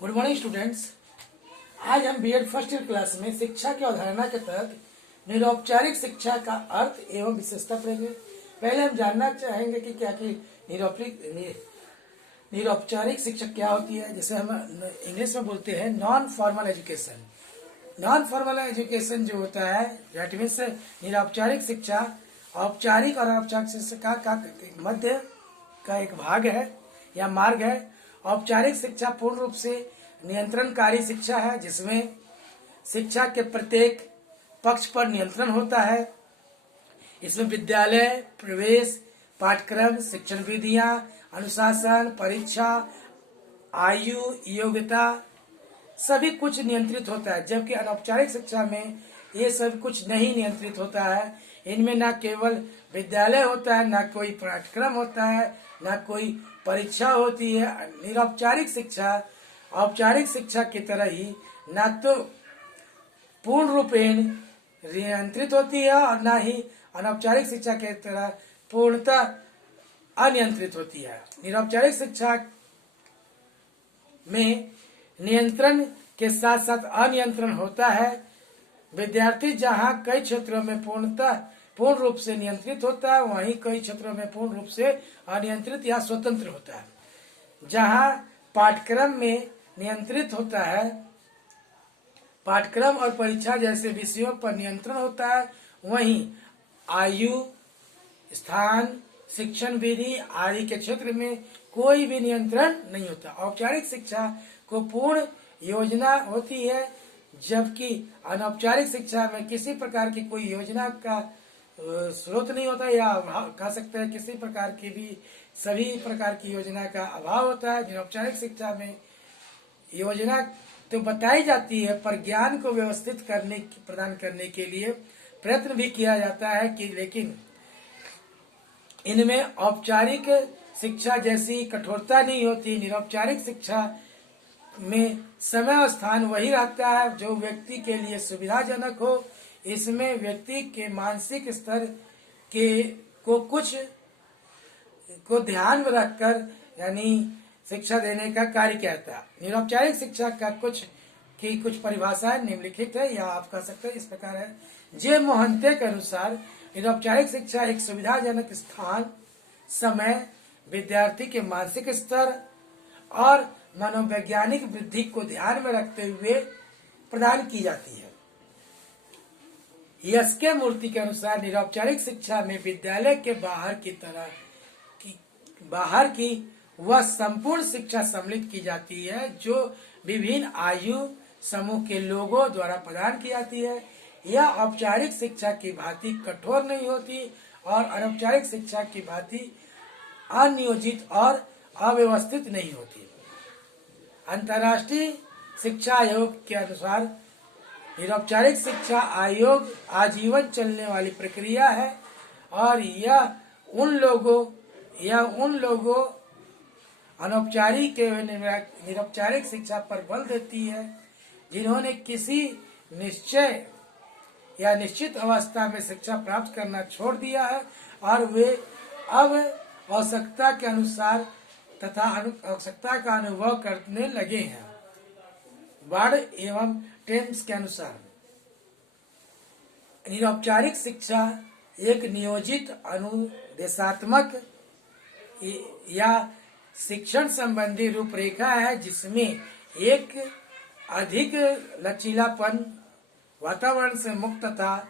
Good morning students. आज हम BEd first year class में शिक्षा की अवधारणा के तहत निरौपचारिक शिक्षा का अर्थ एवं विशेषता पढ़ेंगे। पहले हम जानना चाहेंगे कि क्या कि निरौपचारिक शिक्षा क्या होती है, जिसे हम इंग्लिश में बोलते हैं non formal education. Non formal education जो होता है दैट मीन्स निरौपचारिक शिक्षा औपचारिक और अनौपचारिक शिक्षा का मध्य का एक भाग है या मार्ग है। औपचारिक शिक्षा पूर्ण रूप से नियंत्रणकारी शिक्षा है, जिसमें शिक्षा के प्रत्येक पक्ष पर नियंत्रण होता है। इसमें विद्यालय, प्रवेश, पाठ्यक्रम, शिक्षण विधियां, अनुशासन, परीक्षा, आयु, योग्यता सभी कुछ नियंत्रित होता है। जबकि अनौपचारिक शिक्षा में ये सब कुछ नहीं नियंत्रित होता है। इनमें न केवल विद्यालय होता है, न कोई पाठ्यक्रम होता है, न कोई परीक्षा होती है। निरौपचारिक शिक्षा औपचारिक शिक्षा की तरह ही न तो पूर्ण रूपेण नियंत्रित होती है और न ही अनौपचारिक शिक्षा की तरह पूर्णतः अनियंत्रित होती है। निरौपचारिक शिक्षा में नियंत्रण के साथ साथ अनियंत्रण होता है। विद्यार्थी जहां कई क्षेत्रों में पूर्ण रूप से नियंत्रित होता है, वहीं कई क्षेत्रों में पूर्ण रूप से अनियंत्रित या स्वतंत्र होता है। जहां पाठ्यक्रम में नियंत्रित होता है, पाठ्यक्रम और परीक्षा जैसे विषयों पर नियंत्रण होता है, वहीं आयु, स्थान, शिक्षण विधि आदि के क्षेत्र में कोई भी नियंत्रण नहीं होता। औपचारिक शिक्षा को पूर्ण योजना होती है, जबकि अनौपचारिक शिक्षा में किसी प्रकार की कोई योजना का स्रोत नहीं होता, या कह सकते हैं किसी प्रकार की भी सभी प्रकार की योजना का अभाव होता है। निरौपचारिक शिक्षा में योजना तो बताई जाती है, पर ज्ञान को व्यवस्थित प्रदान करने के लिए प्रयत्न भी किया जाता है कि लेकिन इनमें औपचारिक शिक्षा जैसी कठोरता नहीं होती। निरौपचारिक शिक्षा में समय और स्थान वही रहता है जो व्यक्ति के लिए सुविधाजनक हो। इसमें व्यक्ति के मानसिक स्तर को ध्यान में रखकर यानी शिक्षा देने का कार्य किया जाता है। निरौपचारिक शिक्षा का कुछ परिभाषाएं निम्नलिखित है, या आप कह सकते हैं इस प्रकार है। जे मोहंते के अनुसार निरौपचारिक शिक्षा एक सुविधाजनक स्थान, समय, विद्यार्थी के मानसिक स्तर और मनोवैज्ञानिक वृद्धि को ध्यान में रखते हुए प्रदान की जाती है। यस्के मूर्ति के अनुसार निरौपचारिक शिक्षा में विद्यालय के बाहर की वह संपूर्ण शिक्षा सम्मिलित की जाती है जो विभिन्न आयु समूह के लोगों द्वारा प्रदान की जाती है। यह औपचारिक शिक्षा की भांति कठोर नहीं होती और अनौपचारिक शिक्षा की भांति अनियोजित और अव्यवस्थित नहीं होती। अंतर्राष्ट्रीय शिक्षा आयोग के अनुसार निरौपचारिक शिक्षा आयोग आजीवन चलने वाली प्रक्रिया है और यह उन लोगों निरौपचारिक शिक्षा पर बल देती है जिन्होंने किसी निश्चित अवस्था में शिक्षा प्राप्त करना छोड़ दिया है और वे अब आवश्यकता के अनुसार तथा आवश्यकता का अनुभव करने लगे हैं। वर्ड एवं टेम्स के अनुसार निरौपचारिक शिक्षा एक नियोजित अनुदेशात्मक या शिक्षण संबंधी रूपरेखा है जिसमें एक अधिक लचीलापन, वातावरण से मुक्त तथा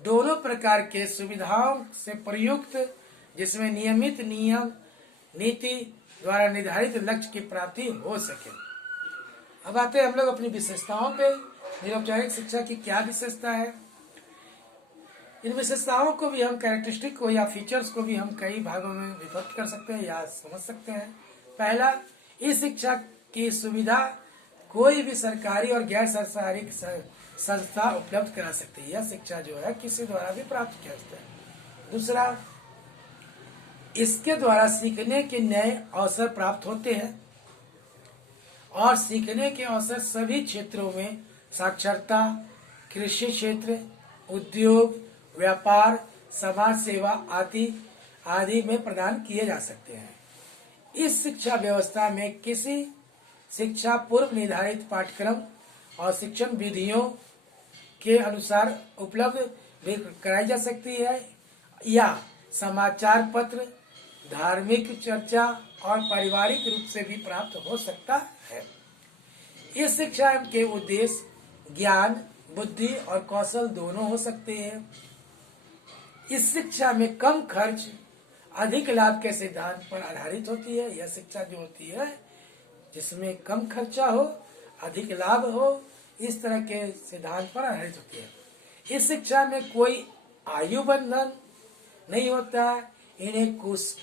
दोनों प्रकार के सुविधाओं से प्रयुक्त, जिसमें नियमित नियम नीति द्वारा निर्धारित लक्ष्य की प्राप्ति हो सके। अब आते हैं हम लोग अपनी विशेषताओं पे। निरौपचारिक शिक्षा की क्या विशेषता है? इन विशेषताओं को भी हम कैरेक्टरिस्टिक को या फीचर्स को भी हम कई भागों में विभक्त कर सकते हैं या समझ सकते हैं। पहला, इस शिक्षा की सुविधा कोई भी सरकारी और गैर सरकारी संस्था उपलब्ध करा सकती है। यह शिक्षा जो है किसी द्वारा भी प्राप्त किया जाता है। दूसरा, इसके द्वारा सीखने के नए अवसर प्राप्त होते हैं और सीखने के अवसर सभी क्षेत्रों में साक्षरता, कृषि क्षेत्र, उद्योग, व्यापार, समाज सेवा आदि में प्रदान किए जा सकते हैं। इस शिक्षा व्यवस्था में किसी शिक्षा पूर्व निर्धारित पाठ्यक्रम और शिक्षण विधियों के अनुसार उपलब्ध भी कराई जा सकती है या समाचार पत्र, धार्मिक चर्चा और पारिवारिक रूप से भी प्राप्त हो सकता है। इस शिक्षा के उद्देश्य ज्ञान, बुद्धि और कौशल दोनों हो सकते हैं। इस शिक्षा में कम खर्च अधिक लाभ के सिद्धांत पर आधारित होती है। यह शिक्षा जो होती है जिसमें कम खर्चा हो, अधिक लाभ हो, इस तरह के सिद्धांत पर आधारित होती है। इस शिक्षा में कोई आयु बंधन नहीं होता है। इन्हें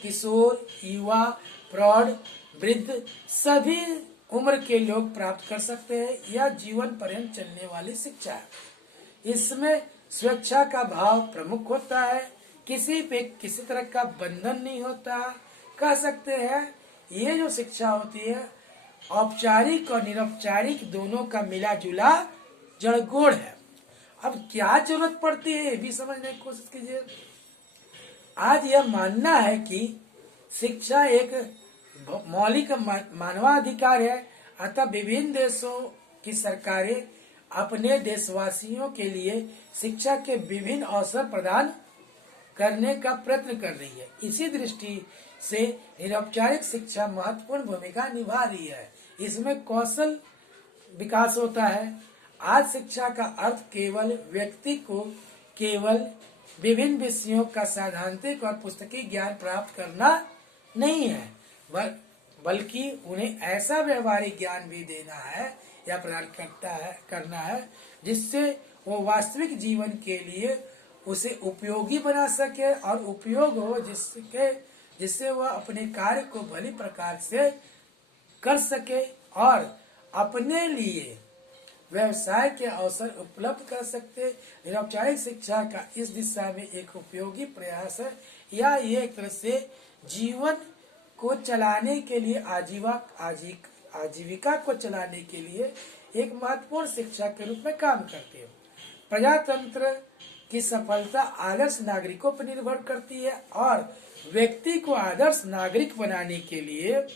किशोर, युवा, प्रौढ़, वृद्ध सभी उम्र के लोग प्राप्त कर सकते हैं। यह जीवन पर्यंत चलने वाली शिक्षा है। इसमें स्वेच्छा का भाव प्रमुख होता है। किसी पे किसी तरह का बंधन नहीं होता। कह सकते हैं ये जो शिक्षा होती है औपचारिक और निरौपचारिक दोनों का मिला जुला जड़गोड़ है। अब क्या जरूरत पड़ती है ये भी समझने की कोशिश कीजिए। आज यह मानना है कि शिक्षा एक मौलिक मानवाधिकार है, अतः विभिन्न देशों की सरकारें अपने देशवासियों के लिए शिक्षा के विभिन्न अवसर प्रदान करने का प्रयत्न कर रही है। इसी दृष्टि से निरौपचारिक शिक्षा महत्वपूर्ण भूमिका निभा रही है। इसमें कौशल विकास होता है। आज शिक्षा का अर्थ केवल व्यक्ति को केवल विभिन्न विषयों का सैद्धांतिक और पुस्तकीय ज्ञान प्राप्त करना नहीं है, बल्कि उन्हें ऐसा व्यवहारिक ज्ञान भी देना है या प्रदान करना है जिससे वो वास्तविक जीवन के लिए उसे उपयोगी बना सके और उपयोग हो जिससे वह अपने कार्य को भली प्रकार से कर सके और अपने लिए व्यवसाय के अवसर उपलब्ध कर सकते। निरौपचारिक शिक्षा का इस दिशा में एक उपयोगी प्रयास है या ये एक तरह से जीवन को चलाने के लिए आजीविका को चलाने के लिए एक महत्वपूर्ण शिक्षा के रूप में काम करते हैं। प्रजातंत्र की सफलता आदर्श नागरिकों पर निर्भर करती है और व्यक्ति को आदर्श नागरिक बनाने के लिए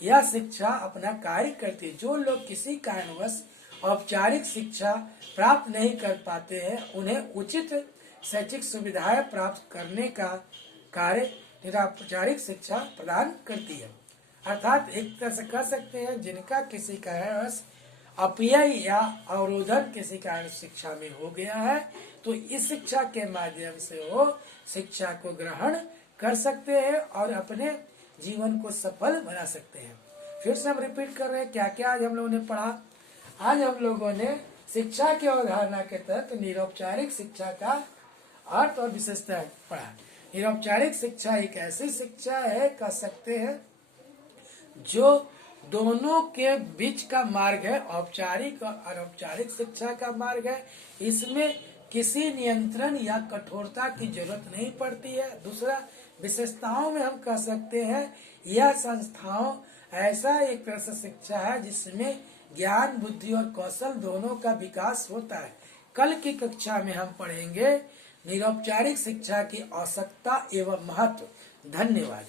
यह शिक्षा अपना कार्य करती है। जो लोग किसी कारणवश औपचारिक शिक्षा प्राप्त नहीं कर पाते हैं उन्हें उचित शैक्षिक सुविधाएं प्राप्त करने का कार्य निरौपचारिक शिक्षा प्रदान करती है। अर्थात एक तरह से कह सकते हैं जिनका किसी कारणवश अपव्यय या अवरोधन किसी कारण शिक्षा में हो गया है तो इस शिक्षा के माध्यम से वो शिक्षा को ग्रहण कर सकते हैं और अपने जीवन को सफल बना सकते हैं। फिर से हम रिपीट कर रहे हैं क्या क्या आज हम लोगों ने पढ़ा। आज हम लोगों ने शिक्षा की अवधारणा के तहत निरौपचारिक शिक्षा का अर्थ और विशेषता पढ़ा। निरौपचारिक शिक्षा एक ऐसी शिक्षा है कह सकते हैं जो दोनों के बीच का मार्ग है। औपचारिक और अनौपचारिक शिक्षा का मार्ग है। इसमें किसी नियंत्रण या कठोरता की जरूरत नहीं पड़ती है। दूसरा, विशेषताओं में हम कह सकते हैं यह संस्थाओं ऐसा एक तरह से शिक्षा है जिसमें ज्ञान, बुद्धि और कौशल दोनों का विकास होता है। कल की कक्षा में हम पढ़ेंगे निरौपचारिक शिक्षा की आवश्यकता एवं महत्व। धन्यवाद।